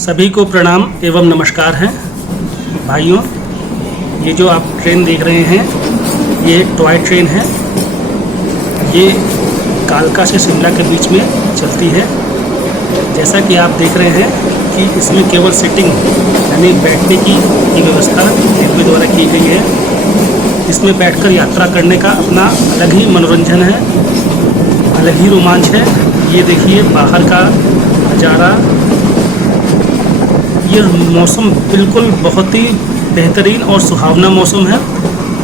सभी को प्रणाम एवं नमस्कार हैं भाइयों। ये जो आप ट्रेन देख रहे हैं ये एक टॉय ट्रेन है। ये कालका से शिमला के बीच में चलती है। जैसा कि आप देख रहे हैं कि इसमें केवल सिटिंग यानी बैठने की व्यवस्था रेलवे द्वारा की गई है। इसमें बैठकर यात्रा करने का अपना अलग ही मनोरंजन है, अलग ही रोमांच है। ये देखिए बाहर का नज़ारा, ये मौसम बिल्कुल बहुत ही बेहतरीन और सुहावना मौसम है।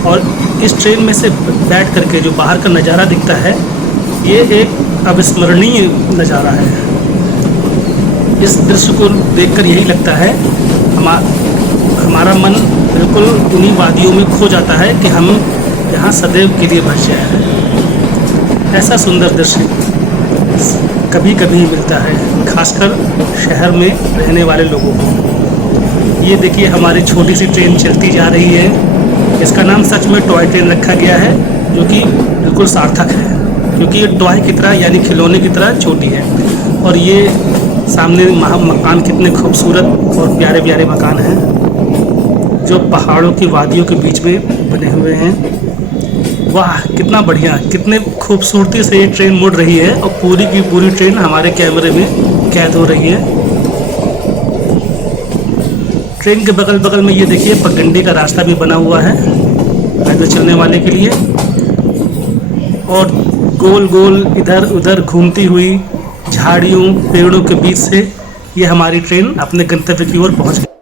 और इस ट्रेन में से बैठ करके जो बाहर का नज़ारा दिखता है ये एक अविस्मरणीय नज़ारा है। इस दृश्य को देखकर यही लगता है हमारा मन बिल्कुल उन्हीं वादियों में खो जाता है कि हम यहाँ सदैव के लिए बस जाए। ऐसा सुंदर दृश्य कभी कभी मिलता है, खासकर शहर में रहने वाले लोगों को। ये देखिए हमारी छोटी सी ट्रेन चलती जा रही है। इसका नाम सच में टॉय ट्रेन रखा गया है, जो कि बिल्कुल सार्थक है, क्योंकि ये टॉय की तरह यानी खिलौने की तरह छोटी है। और ये सामने मकान कितने खूबसूरत और प्यारे प्यारे मकान हैं जो पहाड़ों की वादियों के बीच में बने हुए हैं। वाह कितना बढ़िया, कितने खूबसूरती से ये ट्रेन मुड़ रही है और पूरी की पूरी ट्रेन हमारे कैमरे में कैद हो रही है। ट्रेन के बगल बगल में ये देखिए पगडंडी का रास्ता भी बना हुआ है पैदल चलने वाले के लिए। और गोल गोल इधर उधर घूमती हुई झाड़ियों पेड़ों के बीच से ये हमारी ट्रेन अपने गंतव्य की ओर पहुंच गई।